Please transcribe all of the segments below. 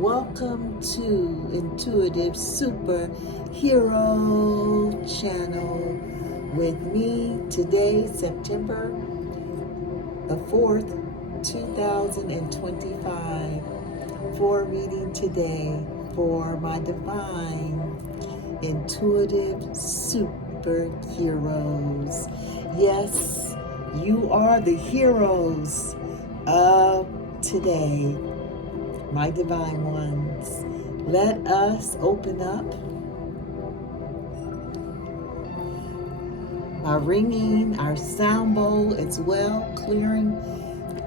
Welcome to Intuitive Superhero Channel with me today, September the 4th, 2025, for reading today for my divine intuitive superheroes. Yes, you are the heroes of today, my divine ones. Let us open up by ringing our sound bowl as well, clearing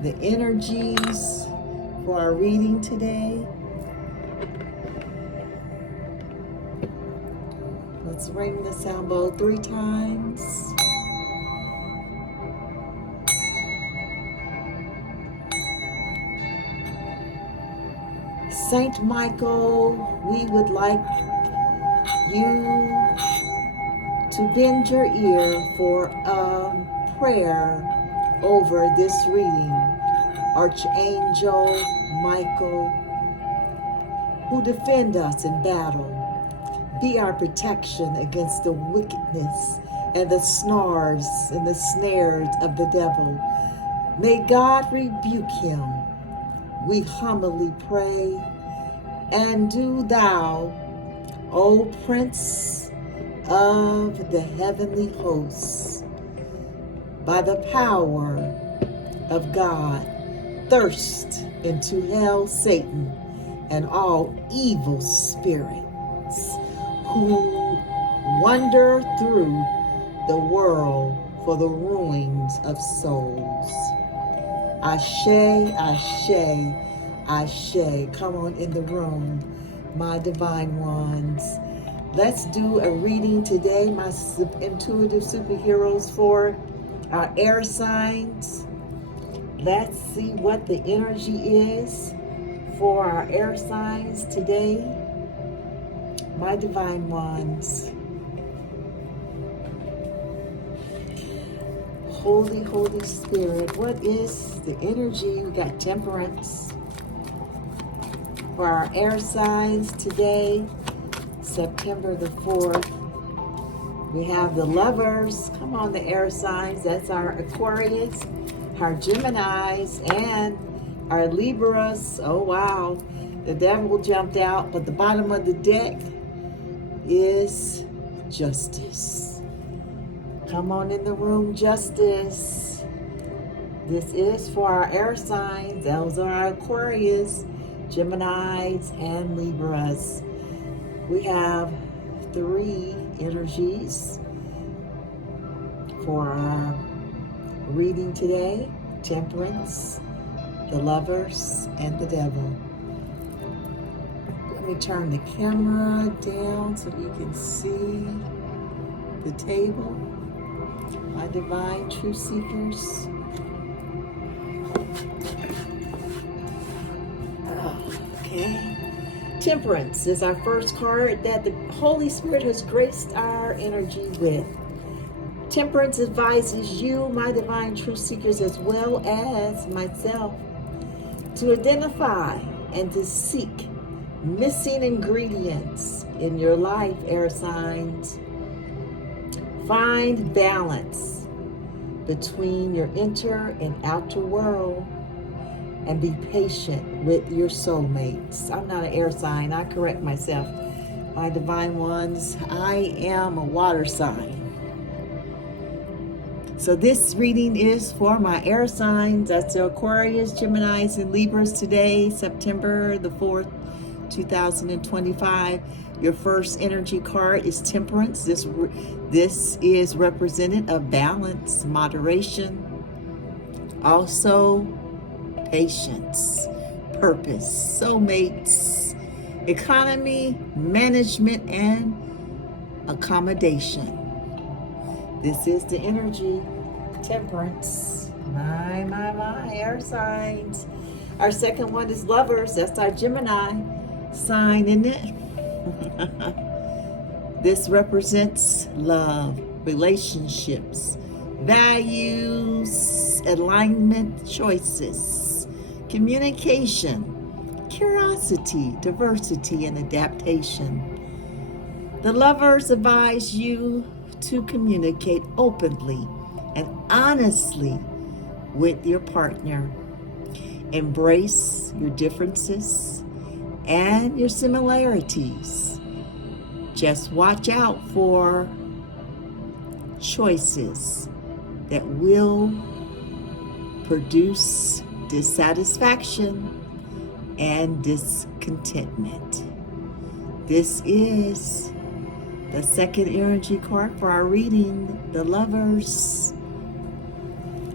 the energies for our reading today. Let's ring the sound bowl 3 times. Saint Michael, we would like you to bend your ear for a prayer over this reading. Archangel Michael, who defend us in battle, be our protection against the wickedness and the snars and the snares of the devil. May God rebuke him, we humbly pray. And do thou, O Prince of the heavenly hosts, by the power of God, thrust into hell Satan and all evil spirits who wander through the world for the ruins of souls. Ashe, ashe, ashe. Come on in the room, my divine ones. Let's do a reading today, my intuitive superheroes, for our air signs. Let's see what the energy is for our air signs today, my divine ones. Holy, Holy Spirit, what is the energy? We got temperance for our air signs today, September the 4th. We have the lovers. Come on, the air signs. That's our Aquarius, our Geminis, and our Libras. Oh, wow. The devil jumped out, but the bottom of the deck is justice. Come on in the room, justice. This is for our air signs. Those are our Aquarius, Geminis, and Libras. We have 3 energies for our reading today: temperance, the lovers, and the devil. Let me turn the camera down so you can see the table. My divine truth seekers. Okay. Temperance is our first card that the Holy Spirit has graced our energy with. Temperance advises you, my divine truth seekers, as well as myself, to identify and to seek missing ingredients in your life, air signs. Find balance between your inner and outer world, and be patient with your soulmates. I'm not an air sign. I correct myself. My divine ones, I am a water sign. So this reading is for my air signs. That's the Aquarius, Geminis, and Libras today, September the 4th, 2025. Your first energy card is temperance. This is representative of balance, moderation, also patience, purpose, soulmates, economy, management, and accommodation. This is the energy, temperance. My, air signs. Our second one is lovers. That's our Gemini sign, isn't it? This represents love, relationships, values, alignment, choices, communication, curiosity, diversity, and adaptation. The lovers advise you to communicate openly and honestly with your partner. Embrace your differences and your similarities. Just watch out for choices that will produce dissatisfaction and discontentment. This is the second energy card for our reading, the Lovers.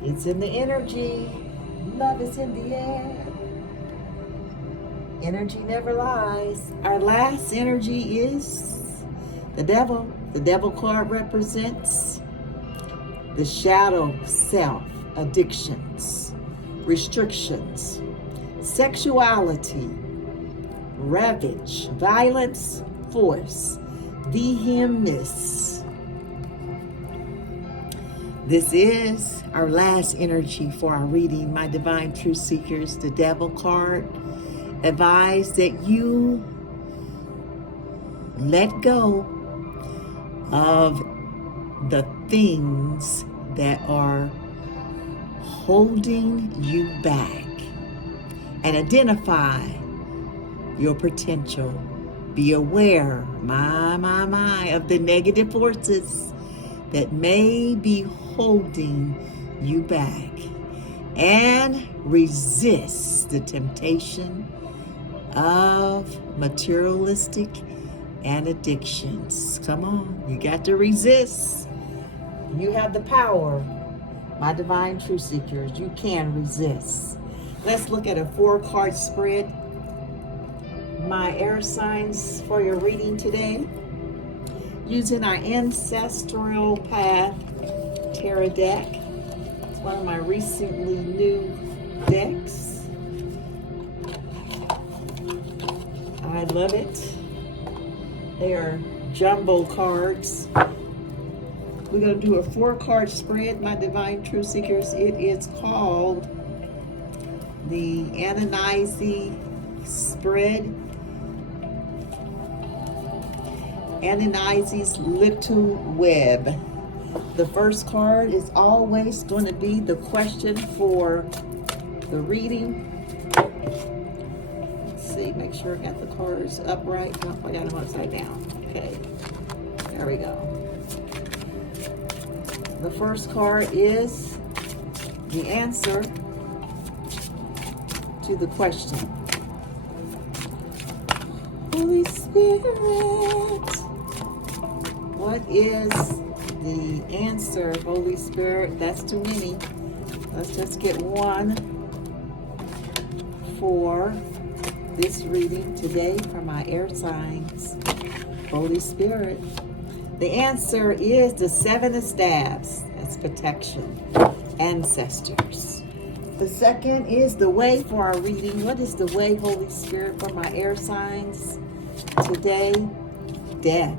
It's in the energy. Love is in the air. Energy never lies. Our last energy is the Devil. The Devil card represents the shadow self, addictions, restrictions, sexuality, ravage, violence, force, vehemence. This is our last energy for our reading, my divine truth seekers. The Devil card advise that you let go of the things that are holding you back and identify your potential. Be aware, of the negative forces that may be holding you back, and resist the temptation of materialistic and addictions. Come on, you got to resist. You have the power, my divine truth seekers. You can resist. Let's look at a 4-card spread. My air signs for your reading today, using our Ancestral Path Tarot deck. It's one of my recently new decks. I love it. They are jumbo cards. We're going to do a 4-card spread, my divine truth seekers. It is called the Ananiasi spread. Ananiasi's Little Web. The first card is always going to be the question for the reading. Let's see, make sure I got the cards upright. Oh, I got them upside down. Okay, there we go. The first card is the answer to the question. Holy Spirit, what is the answer, Holy Spirit? That's too many. Let's just get one for this reading today from my air signs. Holy Spirit. The answer is the 7 of Staves. That's protection. Ancestors. The second is the way for our reading. What is the way, Holy Spirit, for my air signs today? Death.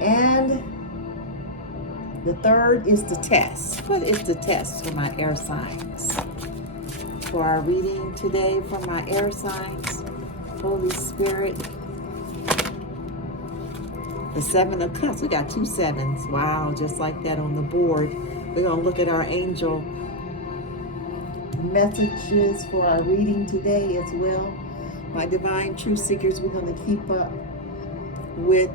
And the third is the test. What is the test for my air signs? For our reading today from my air signs, Holy Spirit. The 7 of Cups. We got 2 7s. Wow, just like that on the board. We're going to look at our angel messages for our reading today as well. My divine truth seekers, we're going to keep up with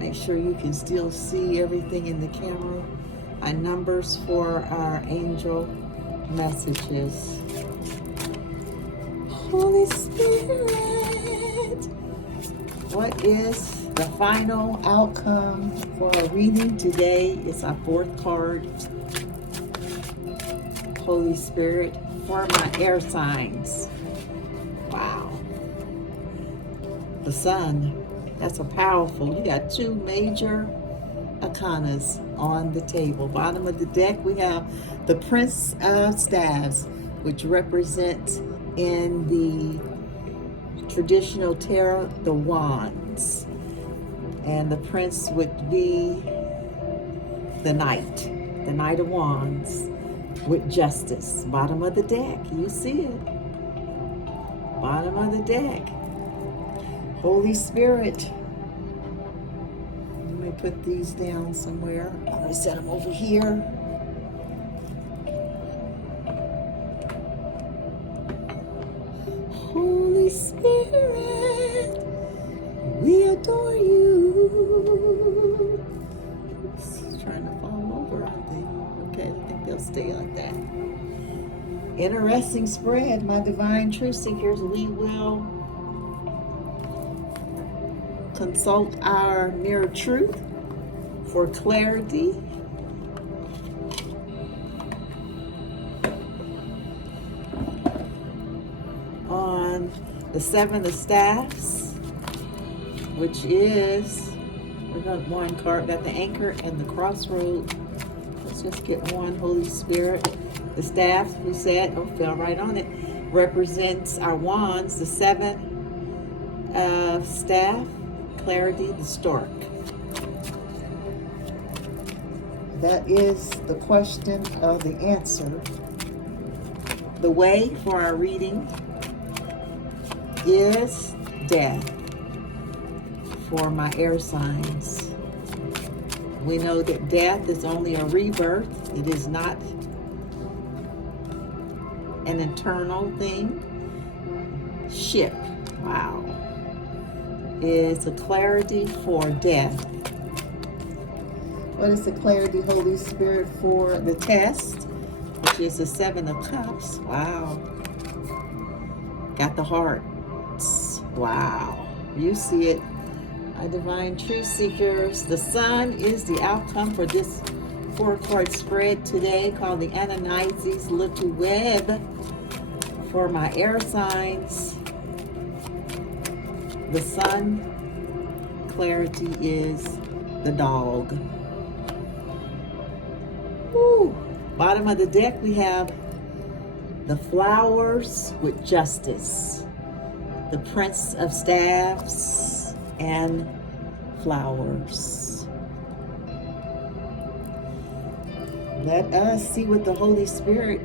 make sure you can still see everything in the camera. Our numbers for our angel messages. Holy Spirit, what is the final outcome for our reading today? It's our 4th card. Holy Spirit, for my air signs. Wow. The Sun. That's a powerful. You got 2 major arcanas on the table. Bottom of the deck, we have the Prince of Staves, which represents in the traditional tarot the wands, and the prince would be the knight. the Knight of Wands with justice. Bottom of the deck, you see it. Bottom of the deck. Holy Spirit. Let me put these down somewhere. I'm going to set them over here. Holy Spirit, we adore you. Oops, trying to fall over, aren't they? Okay, I think they'll stay like that. Interesting spread, my divine truth seekers. We will consult our mirror truth for clarity. On the Seven of Staffs, which is, we got one card, got the Anchor and the Crossroad. Let's just get one. Holy Spirit. The staff, we said, fell right on it, represents our wands. The Seven of Staff, clarity, the stork. That is the question of the answer. The way for our reading is death for my air signs. We know that death is only a rebirth. It is not an eternal thing. Ship, wow, is a clarity for death. What is the clarity, Holy Spirit, for the test, which is the Seven of Cups? Wow. Got the heart. Wow. You see it. My divine truth seekers. The sun is the outcome for this 4-card spread today, called the Ananias Little Web. For my air signs, the sun, clarity is the dog. Woo. Bottom of the deck, we have the flowers with justice, the Prince of Staffs, and flowers. Let us see what the Holy Spirit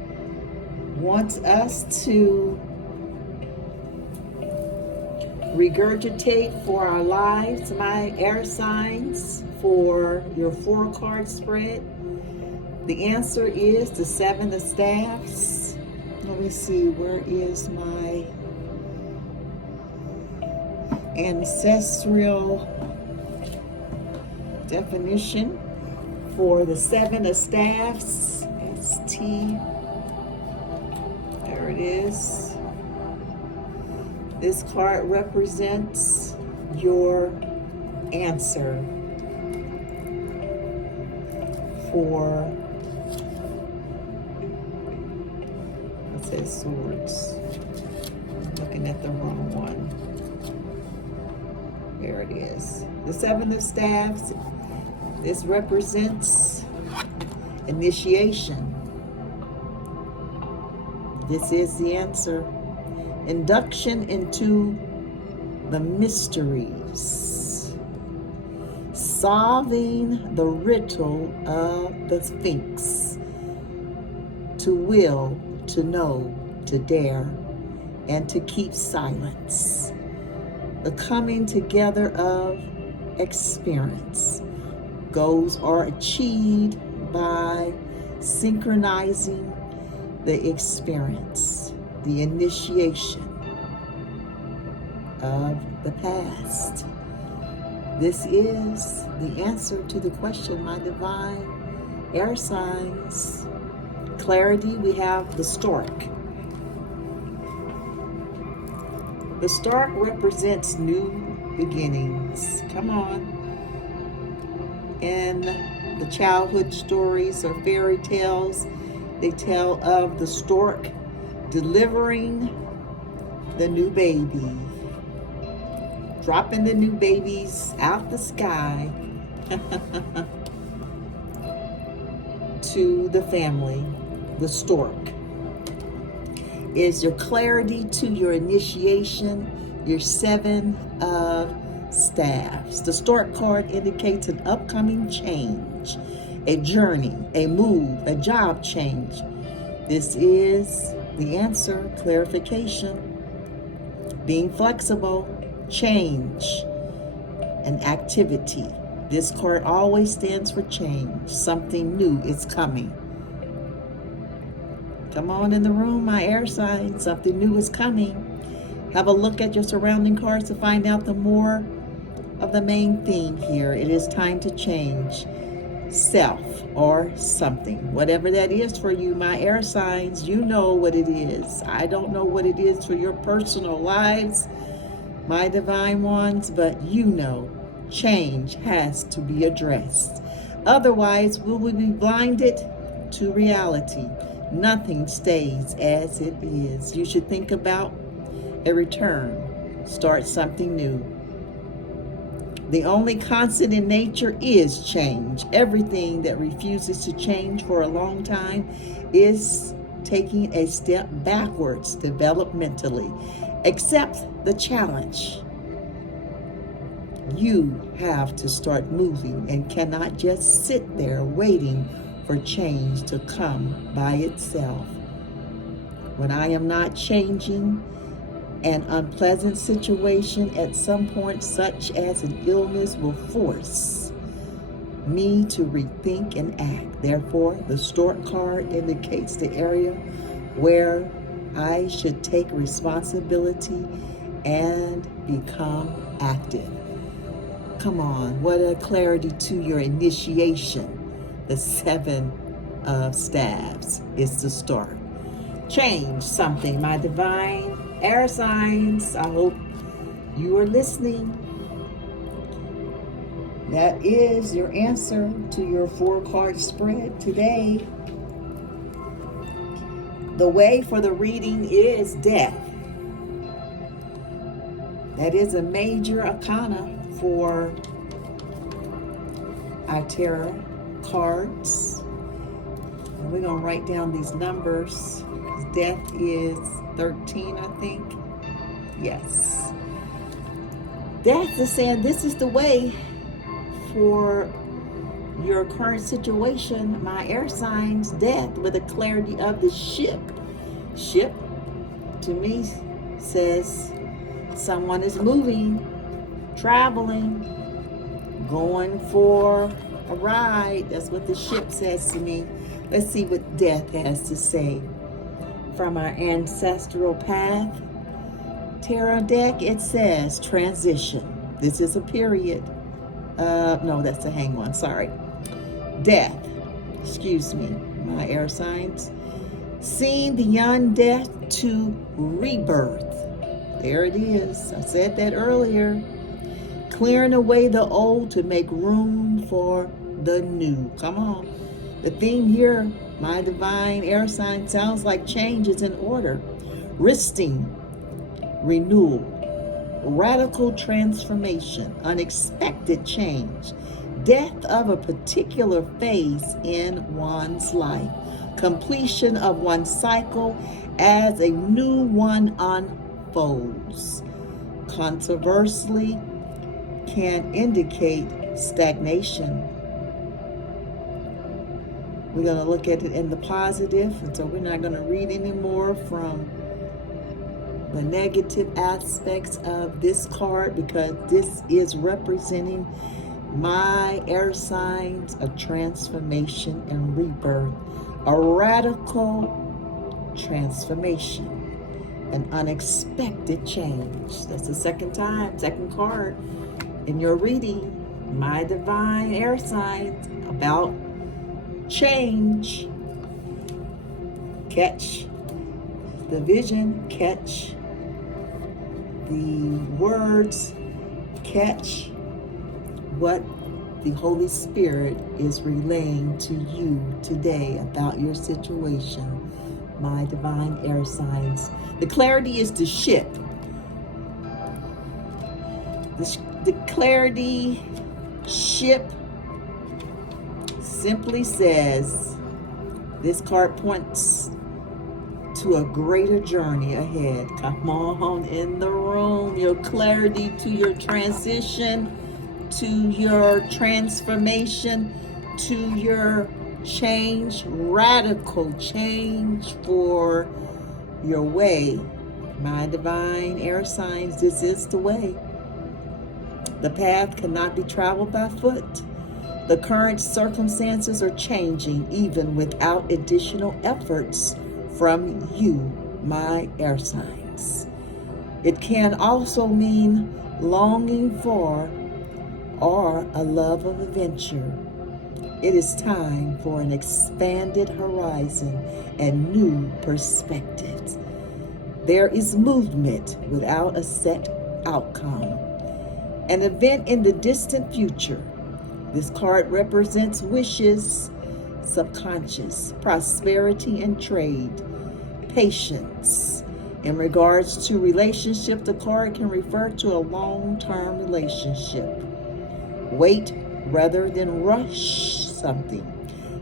wants us to regurgitate for our lives. My air signs, for your 4-card spread, the answer is the Seven of Staffs. Let me see, where is my ancestral definition for the Seven of Staffs? ST. There it is. This card represents your answer for, it says swords. I'm looking at the wrong one. There it is. The Seven of Staffs. This represents initiation. This is the answer. Induction into the mysteries. Solving the riddle of the Sphinx. To will, to know, to dare, and to keep silence. The coming together of experience. Goals are achieved by synchronizing the experience, the initiation of the past. This is the answer to the question, my divine air signs. Clarity, we have the stork. The stork represents new beginnings. Come on. In the childhood stories or fairy tales, they tell of the stork delivering the new baby, dropping the new babies out the sky to the family. The stork is your clarity to your initiation, your Seven of Staffs. The stork card indicates an upcoming change, a journey, a move, a job change. This is the answer, clarification, being flexible, change, and activity. This card always stands for change. Something new is coming. Come on in the room, my air sign. Something new is coming. Have a look at your surrounding cards to find out the more of the main theme here. It is time to change self or something. Whatever that is for you, my air signs, you know what it is. I don't know what it is for your personal lives, my divine ones, but you know change has to be addressed. Otherwise, will we be blinded to reality? Nothing stays as it is. You should think about a return. Start something new. The only constant in nature is change. Everything that refuses to change for a long time is taking a step backwards developmentally. Accept the challenge. You have to start moving and cannot just sit there waiting for change to come by itself. When I am not changing, an unpleasant situation at some point, such as an illness, will force me to rethink and act. Therefore, the stork card indicates the area where I should take responsibility and become active. Come on, what a clarity to your initiation. The 7 of staves is the start. Change something, my divine air signs. I hope you are listening. That is your answer to your 4-card spread today. The way for the reading is death. That is a major arcana for our tarot cards. And we're going to write down these numbers. Death is 13, I think. Yes. Death is saying this is the way for your current situation, my air signs. Death with a clarity of the ship. Ship, to me, says someone is moving, traveling, going for a ride. That's what the ship says to me. Let's see what death has to say. From our ancestral path tarot deck, it says transition. This is a period. No, that's the hang one. Sorry. Death. Excuse me, my air signs. Seeing beyond death to rebirth. There it is. I said that earlier. Clearing away the old to make room for the new. Come on. The theme here, my divine air sign, sounds like change is in order. Risking, renewal, radical transformation, unexpected change, death of a particular phase in one's life, completion of one cycle as a new one unfolds. Controversially, can indicate stagnation. We're going to look at it in the positive, and so we're not going to read any more from the negative aspects of this card, because this is representing my air signs, a transformation and rebirth, a radical transformation, an unexpected change. That's the second card in your reading, my divine air signs, about change. Catch the vision, catch the words, catch what the Holy Spirit is relaying to you today about your situation, my divine air signs. The clarity is the ship. The clarity ship simply says, this card points to a greater journey ahead. Come on in the room. Your clarity to your transition, to your transformation, to your change, radical change for your way. My divine air signs, this is the way. The path cannot be traveled by foot. The current circumstances are changing even without additional efforts from you, my air signs. It can also mean longing for or a love of adventure. It is time for an expanded horizon and new perspectives. There is movement without a set outcome. An event in the distant future. This card represents wishes, subconscious, prosperity and trade, patience. In regards to relationship, the card can refer to a long-term relationship. Wait rather than rush something.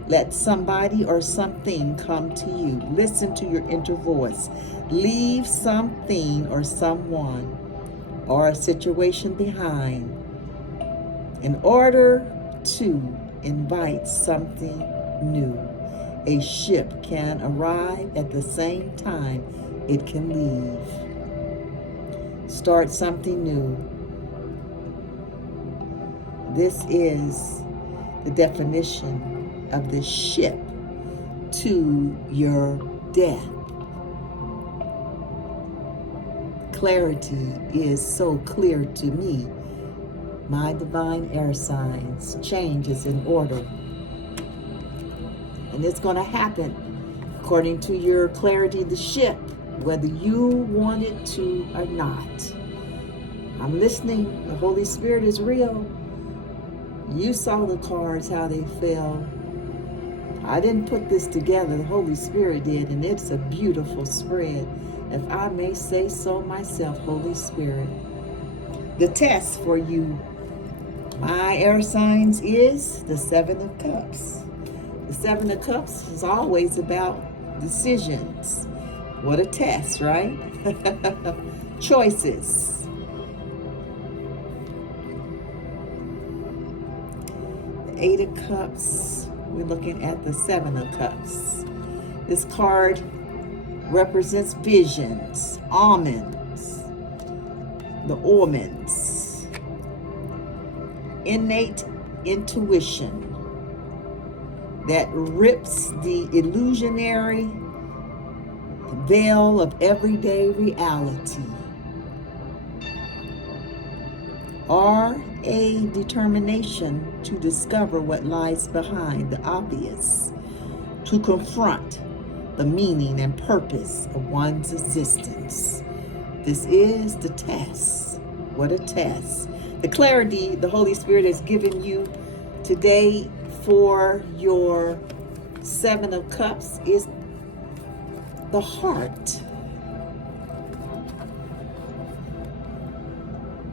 Let somebody or something come to you. Listen to your inner voice. Leave something or someone or a situation behind in order to invite something new. A ship can arrive at the same time it can leave. Start something new. This is the definition of the ship to your death. Clarity is so clear to me. My divine air signs, change is in order. And it's going to happen according to your clarity of the ship, whether you want it to or not. I'm listening. The Holy Spirit is real. You saw the cards, how they fell. I didn't put this together. The Holy Spirit did, and it's a beautiful spread. If I may say so myself, Holy Spirit. The test for you, my air signs, is the Seven of Cups. The Seven of Cups is always about decisions. What a test, right? Choices. The Eight of Cups, we're looking at the Seven of Cups. This card represents visions, omens, the omens, innate intuition that rips the illusionary veil of everyday reality, or a determination to discover what lies behind the obvious, to confront the meaning and purpose of one's existence. This is the test. What a test. The clarity the Holy Spirit has given you today for your Seven of Cups is the heart.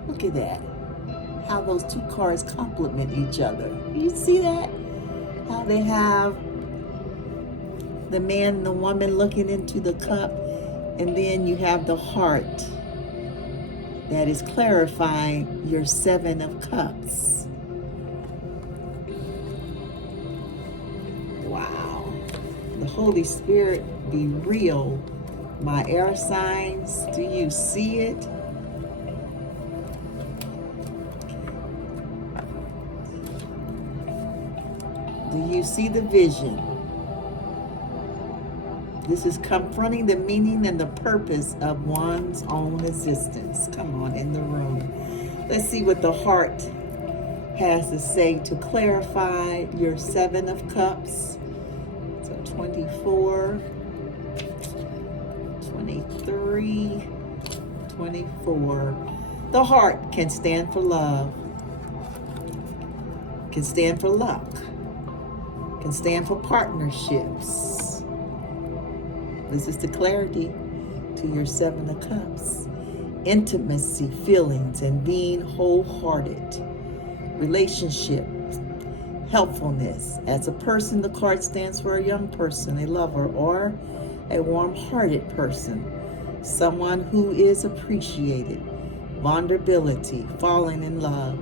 Look at that. How those two cards complement each other. You see that? How they have the man and the woman looking into the cup, and then you have the heart that is clarifying your Seven of Cups. Wow. The Holy Spirit be real. My air signs, do you see it? Do you see the vision? This is confronting the meaning and the purpose of one's own existence. Come on in the room. Let's see what the heart has to say to clarify your Seven of Cups. So 24, 23, 24. The heart can stand for love, can stand for luck, can stand for partnerships. This is the clarity to your Seven of Cups. Intimacy, feelings, and being wholehearted. Relationships, helpfulness. As a person, the card stands for a young person, a lover, or a warm-hearted person. Someone who is appreciated. Vulnerability, falling in love.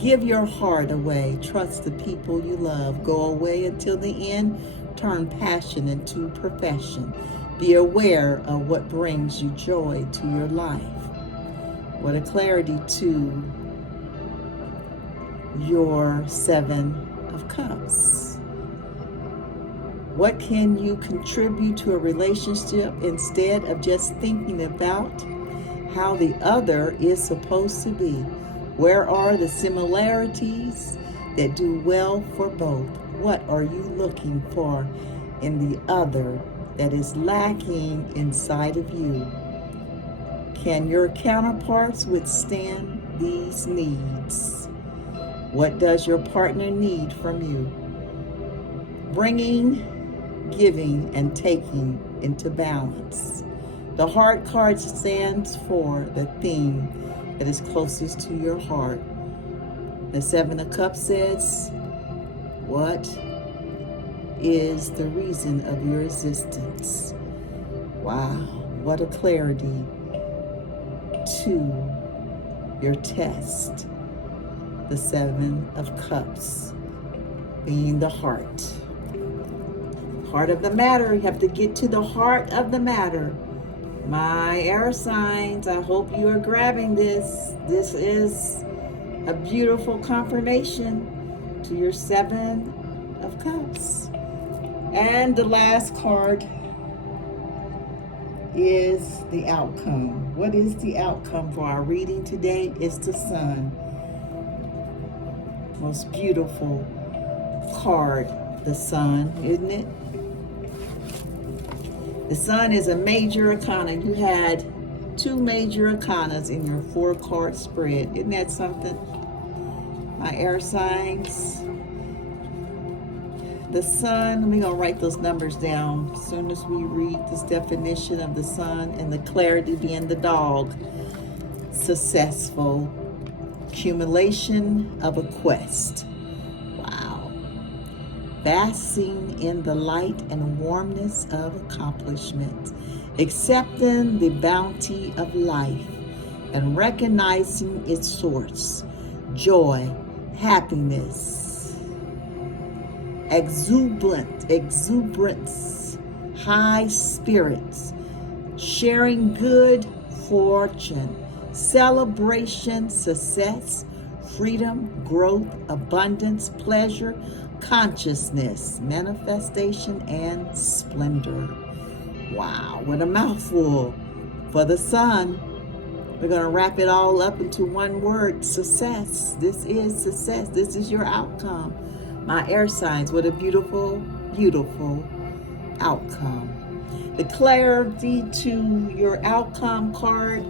Give your heart away. Trust the people you love. Go away until the end. Turn passion into profession. Be aware of what brings you joy to your life. What a clarity to your Seven of Cups. What can you contribute to a relationship instead of just thinking about how the other is supposed to be? Where are the similarities that do well for both? What are you looking for in the other that is lacking inside of you? Can your counterparts withstand these needs? What does your partner need from you? Bringing, giving, and taking into balance. The heart card stands for the thing that is closest to your heart. The Seven of Cups says, what is the reason of your existence? Wow, what a clarity to your test. The Seven of Cups being the heart. Heart of the matter. You have to get to the heart of the matter. My air signs, I hope you are grabbing this. This is a beautiful confirmation to your Seven of Cups. And the last card is the outcome. What is the outcome for our reading today? It's the Sun. Most beautiful card, the Sun, isn't it? The Sun is a major arcana. You had two major arcanas in your 4-card spread. Isn't that something? My air signs. The Sun, we're going to write those numbers down as soon as we read this definition of the Sun, and the clarity being the dog. Successful accumulation of a quest. Wow. Basking in the light and warmness of accomplishment. Accepting the bounty of life and recognizing its source. Joy, happiness, exuberance, high spirits, sharing good fortune, celebration, success, freedom, growth, abundance, pleasure, consciousness, manifestation, and splendor. Wow, what a mouthful for the Sun. We're going to wrap it all up into one word, success. This is success. This is your outcome. My air signs, what a beautiful, beautiful outcome. The clarity to your outcome card,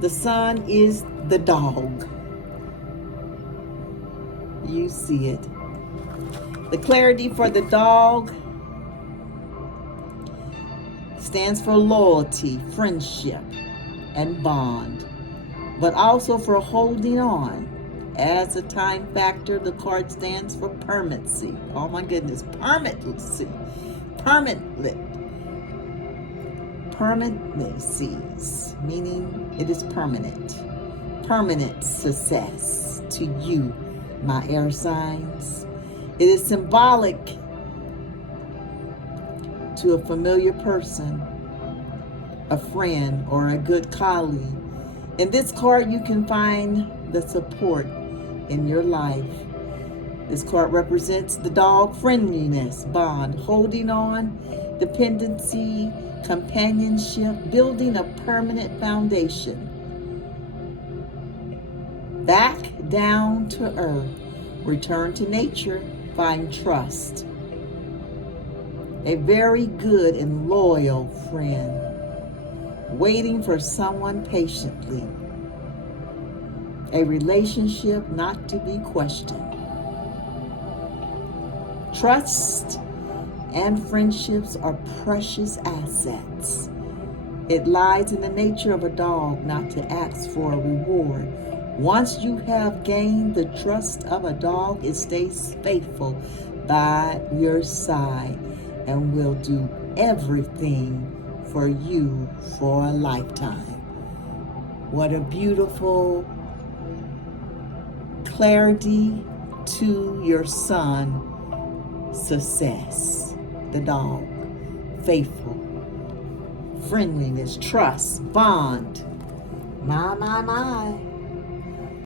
the Sun is the dog. You see it. The clarity for the dog stands for loyalty, friendship, and bond, but also for holding on. As a time factor, the card stands for permanency. Oh my goodness, permanency. Permanencies, meaning it is permanent. Permanent success to you, my air signs. It is symbolic to a familiar person, a friend, or a good colleague. In this card, you can find the support in your life. This card represents the dog friendliness, bond, holding on, dependency, companionship, building a permanent foundation. Back down to earth, return to nature, find trust. A very good and loyal friend, waiting for someone patiently. A relationship not to be questioned. Trust and friendships are precious assets. It lies in the nature of a dog not to ask for a reward. Once you have gained the trust of a dog, it stays faithful by your side and will do everything for you for a lifetime. What a beautiful clarity to your son, success, the dog, faithful, friendliness, trust, bond. My.